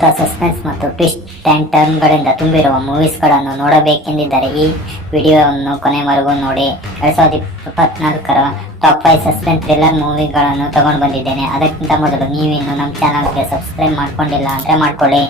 ಅದ್ಭುತ ಸಸ್ಪೆನ್ಸ್ ಮತ್ತು twist and ಟರ್ನ್ಗಳಿಂದ ತುಂಬಿರುವ ಮೂವೀಸ್ಗಳನ್ನು ನೋಡಬೇಕೆಂದಿದ್ದರೆ ಈ ವಿಡಿಯೋವನ್ನು ಕೊನೆವರೆಗೂ ನೋಡಿ. 2024ರ ಟಾಪ್ 5 ಸಸ್ಪೆನ್ಸ್ ಥ್ರಿಲ್ಲರ್ ಮೂವಿಗಳನ್ನು ತಗೊಂಡು ಬಂದಿದ್ದೇನೆ. ಅದಕ್ಕಿಂತ ಮೊದಲು ನೀವಿನ್ನು ನಮ್ಮ ಚಾನಲ್ಗೆ ಸಬ್ಸ್ಕ್ರೈಬ್ ಮಾಡ್ಕೊಂಡಿಲ್ಲ ಅಂದರೆ ಮಾಡ್ಕೊಳ್ಳಿ.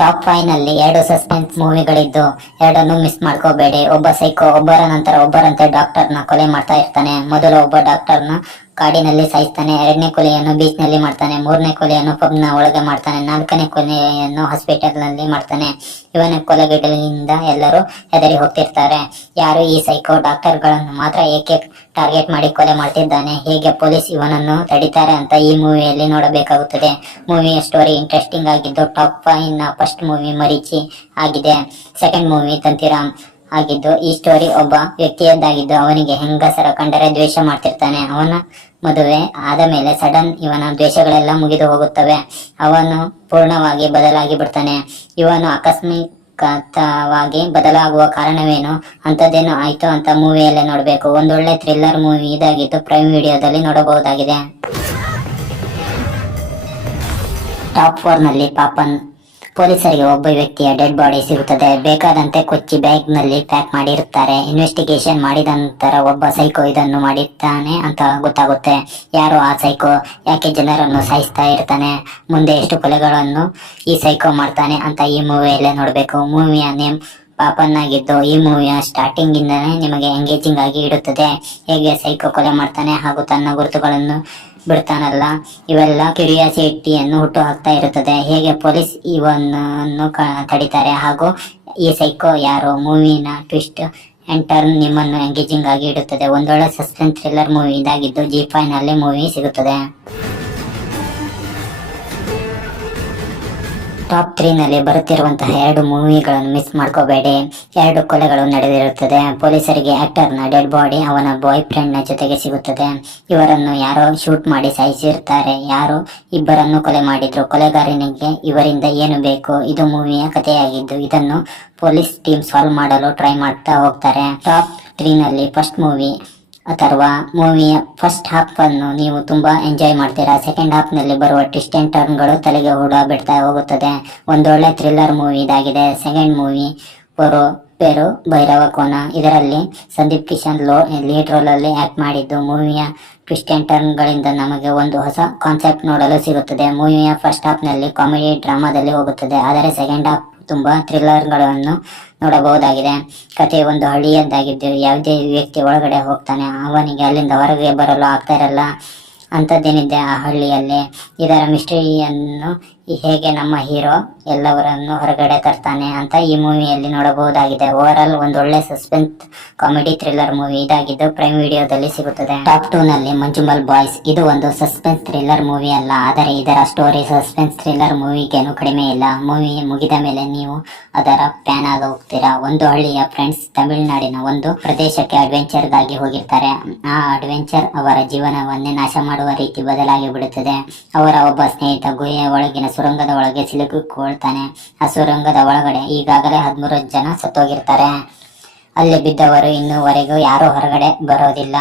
ಟಾಪ್ 5 ನಲ್ಲಿ 2 ಸಸ್ಪೆನ್ಸ್ ಮೂವಿಗಳಿದ್ದು ಎರಡನ್ನೂ ಮಿಸ್ ಮಾಡ್ಕೋಬೇಡಿ. ಒಬ್ಬ ಸೈಕೋ ಒಬ್ಬರ ನಂತರ ಒಬ್ಬರಂತೆ ಡಾಕ್ಟರ್ನ ಕೊಲೆ ಮಾಡ್ತಾ ಇರ್ತಾನೆ. ಮೊದಲು ಒಬ್ಬ ಡಾಕ್ಟರ್ನ ಕಾಡಿನಲ್ಲಿ ಸಾಯಿಸ್ತಾನೆ, 2ನೇ ಕೊಲೆಯನ್ನು ಬೀಚ್ ನಲ್ಲಿ ಮಾಡ್ತಾನೆ, 3ನೇ ಕೊಲೆಯನ್ನು ಪಬ್ನ ಒಳಗೆ ಮಾಡ್ತಾನೆ, 4ನೇ ಕೊಲೆಯನ್ನು ಹಾಸ್ಪಿಟಲ್ ನಲ್ಲಿ ಮಾಡ್ತಾನೆ. ಇವನ ಕೊಲೆಗಳಿಂದ ಎಲ್ಲರೂ ಹೆದರಿ ಹೋಗ್ತಿರ್ತಾರೆ. ಯಾರು ಈ ಸೈಕೋ ಡಾಕ್ಟರ್ಗಳನ್ನು ಮಾತ್ರ ಏಕೆ ಟಾರ್ಗೆಟ್ ಮಾಡಿ ಕೊಲೆ ಮಾಡ್ತಿದ್ದಾನೆ, ಹೇಗೆ ಪೊಲೀಸ್ ಇವನನ್ನು ತಡಿತಾರೆ ಅಂತ ಈ ಮೂವಿಯಲ್ಲಿ ನೋಡಬೇಕಾಗುತ್ತದೆ. ಮೂವಿಯ ಸ್ಟೋರಿ ಇಂಟ್ರೆಸ್ಟಿಂಗ್ ಆಗಿದ್ದು ಟಾಪ್ 5 ನ ಫಸ್ಟ್ ಮೂವಿ ಮರೀಚಿ ಆಗಿದೆ. ಸೆಕೆಂಡ್ ಮೂವಿ ತಂತಿರಾಮ್ ಆಗಿದ್ದು ಈ ಸ್ಟೋರಿ ಒಬ್ಬ ವ್ಯಕ್ತಿಯದ್ದಾಗಿದ್ದು ಅವನಿಗೆ ಹೆಂಗಸರ ಕಂಡರೆ ದ್ವೇಷ ಮಾಡ್ತಿರ್ತಾನೆ. ಅವನ ಮದುವೆ ಆದ ಮೇಲೆ ಸಡನ್ ಇವನ ದ್ವೇಷಗಳೆಲ್ಲ ಮುಗಿದು ಹೋಗುತ್ತವೆ. ಅವನು ಪೂರ್ಣವಾಗಿ ಬದಲಾಗಿ ಬಿಡ್ತಾನೆ. ಇವನು ಆಕಸ್ಮಿಕವಾಗಿ ಬದಲಾಗುವ ಕಾರಣವೇನು, ಅಂಥದ್ದೇನು ಆಯ್ತು ಅಂತ ಮೂವಿಯಲ್ಲೇ ನೋಡಬೇಕು. ಒಂದೊಳ್ಳೆ ಥ್ರಿಲ್ಲರ್ ಮೂವಿ ಇದಾಗಿದ್ದು ಪ್ರೈಮ್ ವಿಡಿಯೋದಲ್ಲಿ ನೋಡಬಹುದಾಗಿದೆ. ಟಾಪ್ 4 ನಲ್ಲಿ ಪಾಪನ್. ಪೊಲೀಸರಿಗೆ ಒಬ್ಬ ವ್ಯಕ್ತಿಯ ಡೆಡ್ ಬಾಡಿ ಸಿಗುತ್ತದೆ. ಬೇಕಾದಂತೆ ಕೊಚ್ಚಿ ಬ್ಯಾಗ್ ನಲ್ಲಿ ಪ್ಯಾಕ್ ಮಾಡಿರುತ್ತಾರೆ. ಇನ್ವೆಸ್ಟಿಗೇಷನ್ ಮಾಡಿದ ನಂತರ ಒಬ್ಬ ಸೈಕೋ ಇದನ್ನು ಮಾಡಿದ್ದಾನೆ ಅಂತ ಗೊತ್ತಾಗುತ್ತೆ. ಯಾರು ಆ ಸೈಕೋ, ಯಾಕೆ ಜನರನ್ನು ಸಾಯಿಸ್ತಾ ಇರ್ತಾನೆ, ಮುಂದೆ ಎಷ್ಟು ಕೊಲೆಗಳನ್ನು ಈ ಸೈಕೋ ಮಾಡ್ತಾನೆ ಅಂತ ಈ ಮೂವಿಯಲ್ಲೇ ನೋಡಬೇಕು. ಮೂವಿಯ ನೇಮ್ ಪಾಪನ್ ಆಗಿದ್ದು ಈ ಮೂವಿಯ ಸ್ಟಾರ್ಟಿಂಗ್ ಇಂದನೇ ನಿಮಗೆ ಎಂಗೇಜಿಂಗ್ ಆಗಿ ಇಡುತ್ತದೆ. ಹೇಗೆ ಸೈಕೋ ಕೊಲೆ ಮಾಡ್ತಾನೆ ಹಾಗೂ ತನ್ನ ಗುರುತುಗಳನ್ನು ಬಿಡ್ತಾನಲ್ಲ, ಇವೆಲ್ಲ ಕ್ಯೂರಿಯಾಸಿಟಿಯನ್ನು ಹುಟ್ಟು ಹಾಕ್ತಾ ಇರುತ್ತದೆ. ಹೇಗೆ ಪೊಲೀಸ್ ಇವನನ್ನು ತಡಿತಾರೆ ಹಾಗೂ ಈ ಸೈಕೋ ಯಾರು, ಮೂವಿನ ಟ್ವಿಸ್ಟ್ ಅಂಡ್ ಟರ್ನ್ ನಿಮ್ಮನ್ನು ಎಂಗೇಜಿಂಗ್ ಆಗಿ ಇಡುತ್ತದೆ. ಒಂದೊಳ್ಳೆ ಸಸ್ಪೆನ್ಸ್ ಥ್ರಿಲ್ಲರ್ ಮೂವಿ ಇದಾಗಿದ್ದು G5 ನಲ್ಲಿ ಮೂವಿ ಸಿಗುತ್ತದೆ. ಟಾಪ್ 3 ನಲ್ಲಿ ಬರುತ್ತಿರುವಂತಹ 2 ಮೂವಿಗಳನ್ನು ಮಿಸ್ ಮಾಡ್ಕೋಬೇಡಿ. 2 ಕೊಲೆಗಳು ನಡೆದಿರುತ್ತದೆ. ಪೊಲೀಸರಿಗೆ ಆಕ್ಟರ್ನ ಡೆಡ್ ಬಾಡಿ ಅವನ ಬಾಯ್ ಫ್ರೆಂಡ್ ನ ಜೊತೆಗೆ ಸಿಗುತ್ತದೆ. ಇವರನ್ನು ಯಾರೋ ಶೂಟ್ ಮಾಡಿ ಸಾಯಿಸಿರ್ತಾರೆ. ಯಾರು ಇಬ್ಬರನ್ನು ಕೊಲೆ ಮಾಡಿದ್ರು, ಕೊಲೆಗಾರನಿಗೆ ಇವರಿಂದ ಏನು ಬೇಕು, ಇದು ಮೂವಿಯ ಕಥೆಯಾಗಿದ್ದು ಇದನ್ನು ಪೊಲೀಸ್ ಟೀಮ್ ಸಾಲ್ವ್ ಮಾಡಲು ಟ್ರೈ ಮಾಡ್ತಾ ಹೋಗ್ತಾರೆ. ಟಾಪ್ 3 ನಲ್ಲಿ ಫಸ್ಟ್ ಮೂವಿ ಅಥವಾ ಮೂವಿಯ ಫಸ್ಟ್ ಹಾಫ್ ಅನ್ನು ನೀವು ತುಂಬಾ ಎಂಜಾಯ್ ಮಾಡ್ತೀರಾ. ಸೆಕೆಂಡ್ ಹಾಫ್ ನಲ್ಲಿ ಬರುವ ಟ್ವಿಸ್ಟ್ ಅಂಡ್ ಟರ್ನ್ಗಳು ತಲೆಗೆ ಹೂಡ ಬಿಡ್ತಾ ಹೋಗುತ್ತದೆ. ಒಂದೊಳ್ಳೆ ಥ್ರಿಲ್ಲರ್ ಮೂವಿ ಇದಾಗಿದೆ. ಸೆಕೆಂಡ್ ಮೂವಿ ಪೇರು ಭೈರವ ಕೋನ. ಇದರಲ್ಲಿ ಸಂದೀಪ್ ಕಿಶನ್ ಲೀಡ್ ರೋಲ್ ಅಲ್ಲಿ ಆಕ್ಟ್ ಮಾಡಿದ್ದು ಮೂವಿಯ ಟ್ವಿಸ್ಟ್ ಅಂಡ್ ಟರ್ನ್ ಗಳಿಂದ ನಮಗೆ ಒಂದು ಹೊಸ ಕಾನ್ಸೆಪ್ಟ್ ನೋಡಲು ಸಿಗುತ್ತದೆ. ಮೂವಿಯ ಫಸ್ಟ್ ಹಾಫ್ ನಲ್ಲಿ ಕಾಮಿಡಿ ಡ್ರಾಮಾದಲ್ಲಿ ಹೋಗುತ್ತದೆ, ಆದರೆ ಸೆಕೆಂಡ್ ಹಾಫ್ ತುಂಬಾ ಥ್ರಿಲ್ಲರ್ಗಳನ್ನು ನೋಡಬಹುದಾಗಿದೆ. ಕತೆ ಒಂದು ಹಳ್ಳಿಯದ್ದಾಗಿದ್ದು ಯಾವುದೇ ವ್ಯಕ್ತಿ ಒಳಗಡೆ ಹೋಗ್ತಾನೆ ಅವನಿಗೆ ಅಲ್ಲಿಂದ ಹೊರಗೆ ಬರಲು ಆಗ್ತಾ ಇರಲ್ಲ. ಅಂಥದ್ದೇನಿದೆ ಆ ಹಳ್ಳಿಯಲ್ಲಿ, ಇದರ ಮಿಸ್ಟರಿಯನ್ನು ಹೇಗೆ ನಮ್ಮ ಹೀರೋ ಎಲ್ಲವರನ್ನು ಹೊರಗಡೆ ತರ್ತಾನೆ ಅಂತ ಈ ಮೂವಿಯಲ್ಲಿ ನೋಡಬಹುದಾಗಿದೆ. ಓವರ್ ಆಲ್ ಒಂದೊಳ್ಳೆ ಸಸ್ಪೆನ್ಸ್ ಕಾಮಿಡಿ ಥ್ರಿಲ್ಲರ್ ಮೂವಿ ಇದಾಗಿದ್ದು ಪ್ರೈಮ್ ವಿಡಿಯೋದಲ್ಲಿ ಸಿಗುತ್ತದೆ. ಟಾಪ್ 2 ನಲ್ಲಿ ಮಂಜುಮಲ್ ಬಾಯ್ಸ್. ಇದು ಒಂದು ಸಸ್ಪೆನ್ಸ್ ಥ್ರಿಲ್ಲರ್ ಮೂವಿ ಅಲ್ಲ, ಆದರೆ ಇದರ ಸ್ಟೋರಿ ಸಸ್ಪೆನ್ಸ್ ಥ್ರಿಲ್ಲರ್ ಮೂವಿಗೇನು ಕಡಿಮೆ ಇಲ್ಲ. ಮೂವಿ ಮುಗಿದ ಮೇಲೆ ನೀವು ಅದರ ಫ್ಯಾನ್ ಆಗಿ ಹೋಗ್ತೀರಾ. ಒಂದು ಹಳ್ಳಿಯ ಫ್ರೆಂಡ್ಸ್ ತಮಿಳುನಾಡಿನ ಒಂದು ಪ್ರದೇಶಕ್ಕೆ ಅಡ್ವೆಂಚರ್ಗಾಗಿ ಹೋಗಿರ್ತಾರೆ. ಆ ಅಡ್ವೆಂಚರ್ ಅವರ ಜೀವನವನ್ನೇ ನಾಶ ಮಾಡುವ ರೀತಿ ಬದಲಾಗಿ ಬಿಡುತ್ತದೆ. ಅವರ ಒಬ್ಬ ಸ್ನೇಹಿತ ಗುಹೆಯ ಒಳಗಿನ ಸುರಂಗದ ಒಳಗೆ ಸಿಲುಕಿಕೊಳ್ತಾನೆ. ಆ ಸುರಂಗದ ಒಳಗಡೆ ಈಗಾಗಲೇ 13 ಜನ ಸತ್ತೋಗಿರ್ತಾರೆ. ಅಲ್ಲಿ ಬಿದ್ದವರು ಇನ್ನೂವರೆಗೂ ಯಾರೂ ಹೊರಗಡೆ ಬರೋದಿಲ್ಲ.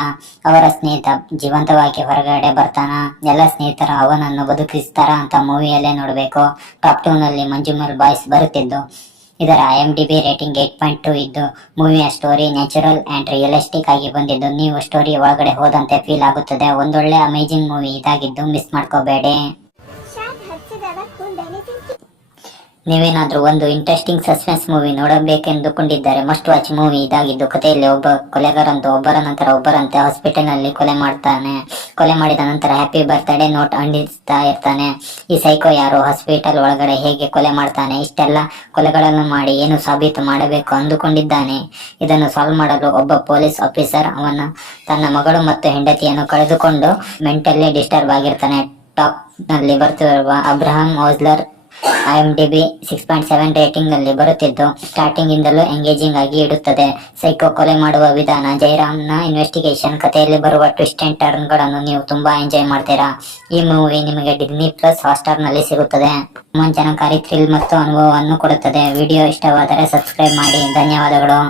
ಅವರ ಸ್ನೇಹಿತ ಜೀವಂತವಾಗಿ ಹೊರಗಡೆ ಬರ್ತಾನ. ಎಲ್ಲ ಸ್ನೇಹಿತರು ಅವನನ್ನು ಬದುಕಿಸ್ತಾರ ಅಂತ ಮೂವಿಯಲ್ಲೇ ನೋಡಬೇಕು. ಟಾಪ್ 2 ನಲ್ಲಿ ಮಂಜುಮಲ್ ಬಾಯ್ಸ್ ಬರುತ್ತಿದ್ದು ಇದರ IMDb ರೇಟಿಂಗ್ 8.2 ಇದ್ದು ಮೂವಿಯ ಸ್ಟೋರಿ ನ್ಯಾಚುರಲ್ ಅಂಡ್ ರಿಯಲಿಸ್ಟಿಕ್ ಆಗಿ ಬಂದಿದ್ದು ನೀವು ಸ್ಟೋರಿ ಒಳಗಡೆ ಹೋದಂತೆ ಫೀಲ್ ಆಗುತ್ತದೆ. ಒಂದೊಳ್ಳೆ ಅಮೇಜಿಂಗ್ ಮೂವಿ ಇದಾಗಿದ್ದು ಮಿಸ್ ಮಾಡ್ಕೋಬೇಡಿ. ನೀವೇನಾದ್ರೂ ಒಂದು ಇಂಟ್ರೆಸ್ಟಿಂಗ್ ಸಸ್ಪೆನ್ಸ್ ಮೂವಿ ನೋಡಬೇಕೆಂದುಕೊಂಡಿದ್ದರೆ ಮಸ್ಟ್ ವಾಚ್ ಮೂವಿ ಇದಾಗಿದ್ದು ಕಥೆಯಲ್ಲಿ ಒಬ್ಬ ಕೊಲೆಗಾರಂತೂ ಒಬ್ಬರ ನಂತರ ಒಬ್ಬರಂತೆ ಹಾಸ್ಪಿಟಲ್ ನಲ್ಲಿ ಕೊಲೆ ಮಾಡ್ತಾನೆ. ಕೊಲೆ ಮಾಡಿದ ನಂತರ ಹ್ಯಾಪಿ ಬರ್ತ್ಡೇ ನೋಟ್ ಅಂಟಿಸ್ತಾ ಇರ್ತಾನೆ. ಈ ಸೈಕೋ ಯಾರು, ಹಾಸ್ಪಿಟಲ್ ಒಳಗಡೆ ಹೇಗೆ ಕೊಲೆ ಮಾಡ್ತಾನೆ, ಇಷ್ಟೆಲ್ಲ ಕೊಲೆಗಳನ್ನು ಮಾಡಿ ಏನು ಸಾಬೀತು ಮಾಡಬೇಕು ಅಂದುಕೊಂಡಿದ್ದಾನೆ. ಇದನ್ನು ಸಾಲ್ವ್ ಮಾಡಲು ಒಬ್ಬ ಪೊಲೀಸ್ ಆಫೀಸರ್ ತನ್ನ ಮಗಳು ಮತ್ತು ಹೆಂಡತಿಯನ್ನು ಕಳೆದುಕೊಂಡು ಮೆಂಟಲಿ ಡಿಸ್ಟರ್ಬ್ ಆಗಿರ್ತಾನೆ. ಟಾಪ್ ನಲ್ಲಿ ಬರ್ತಿರುವ ಅಬ್ರಹಾಂ ಓಸ್ಲರ್ IMDb 6.7 ರೇಟಿಂಗ್ ಅಲ್ಲಿ ಬರುತ್ತಿದ್ದು ಸ್ಟಾರ್ಟಿಂಗ್ ಇಂದಲೂ ಎಂಗೇಜಿಂಗ್ ಆಗಿ ಇಡುತ್ತದೆ. ಸೈಕೋ ಕೊಲೆ ಮಾಡುವ ವಿಧಾನ, ಜಯರಾಮ್ನ ಇನ್ವೆಸ್ಟಿಗೇಷನ್, ಕಥೆಯಲ್ಲಿ ಬರುವ ಟ್ವಿಸ್ಟ್ ಅಂಡ್ ಟರ್ನ್ ಗಳನ್ನು ನೀವು ತುಂಬಾ ಎಂಜಾಯ್ ಮಾಡ್ತೀರಾ. ಈ ಮೂವಿ ನಿಮಗೆ ಡಿಸ್ನಿ ಪ್ಲಸ್ ಹಾಟ್‌ಸ್ಟಾರ್ ನಲ್ಲಿ ಸಿಗುತ್ತದೆ. ರೋಮಾಂಚನಕಾರಿ ಥ್ರಿಲ್ ಮತ್ತು ಅನುಭವವನ್ನು ಕೊಡುತ್ತದೆ. ವಿಡಿಯೋ ಇಷ್ಟವಾದರೆ ಸಬ್ಸ್ಕ್ರೈಬ್ ಮಾಡಿ. ಧನ್ಯವಾದಗಳು.